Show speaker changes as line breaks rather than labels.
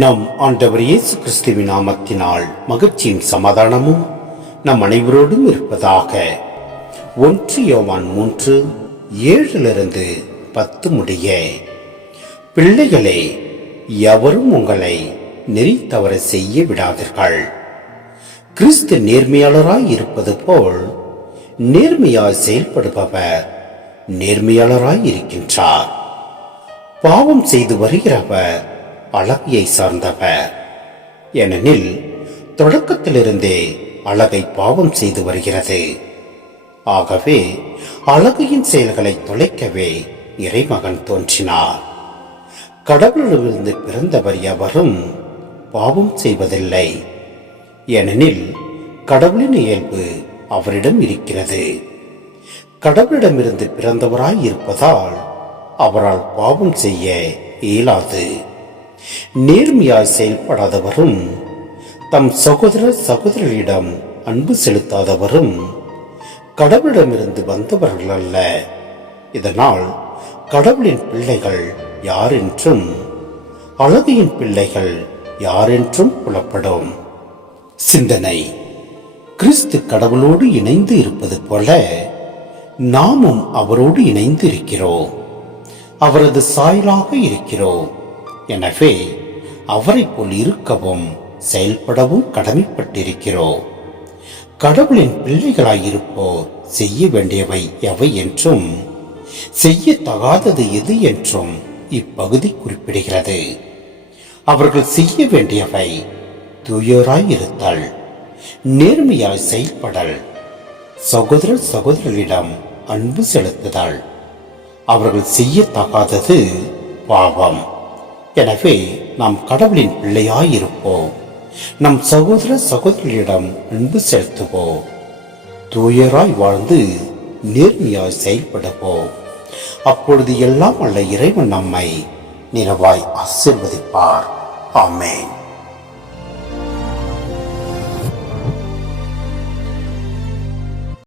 நம் ஆண்டவர் இயேசு கிறிஸ்துவின் நாமத்தினால் மகிழ்ச்சியும் சமாதானமும் நம் அனைவரோடும் இருப்பதாக. ஒன்று யோவான் மூன்று ஏழிலிருந்து பத்து முடிய. பிள்ளைகளே எவரும் உங்களை நெறி தவற செய்ய விடாதீர்கள். கிறிஸ்து நேர்மையாளராய் இருப்பது போல் நேர்மையாய் செயல்படுபவர் நேர்மையாளராய் இருக்கின்றார். பாவம் செய்து வருகிறவர் அழகியை சார்ந்தவர். ஏனெனில் தொடக்கத்திலிருந்தே அழகை பாவம் செய்து வருகிறது. ஆகவே அழகையின் செயல்களை தொலைக்கவே இறைமகன் தோன்றினார். கடவுளிடமிருந்து பிறந்தவர் எவரும் பாவம் செய்வதில்லை. ஏனெனில் கடவுளின் இயல்பு அவரிடம் இருக்கிறது. கடவுளிடமிருந்து பிறந்தவராய் இருப்பதால் அவரால் பாவம் செய்ய இயலாது. நேர்மையாய் செயல்படாதவரும் தம் சகோதர சகோதரரிடம் அன்பு செலுத்தாதவரும் கடவுளிடமிருந்து வந்தவர்கள் அல்ல. இதனால் கடவுளின் பிள்ளைகள் யார் என்றும் அழகியின் பிள்ளைகள் யார் என்றும் புலப்படும். சிந்தனை. கிறிஸ்து கடவுளோடு இணைந்து இருப்பது போல நாமும் அவரோடு இணைந்து இருக்கிறோம் அவரது சாயலாக இருக்கிறோம். எனவே அவரைப் போல் இருக்கவும் செயல்படவும் கடமைப்பட்டிருக்கிறோம். கடவுளின் பிள்ளைகளாயிருப்போர் செய்ய வேண்டியவை எவை என்றும் செய்ய தகாதது எது என்றும் இப்பகுதி குறிப்பிடுகிறது. அவர்கள் செய்ய வேண்டியவை தூயோராய் நேர்மையால் நேர்மையாய் செயல்படல் சகோதர சகோதரர்களிடம் அன்பு செலுத்துதல். அவர்கள் செய்யத்தகாதது பாவம். எனவே நாம் கடவுளின் பிள்ளையாயிருப்போம். நம் சகோதர சகோதரியிடம் அன்பு செலுத்துவோம். தூயராய் வாழ்ந்து நேர்மையாய் செயல்படுவோம். அப்பொழுது எல்லாம் அல்ல இறைவன் நம்மை நிறவாய் ஆசிர்வதிப்பார். ஆமேன்.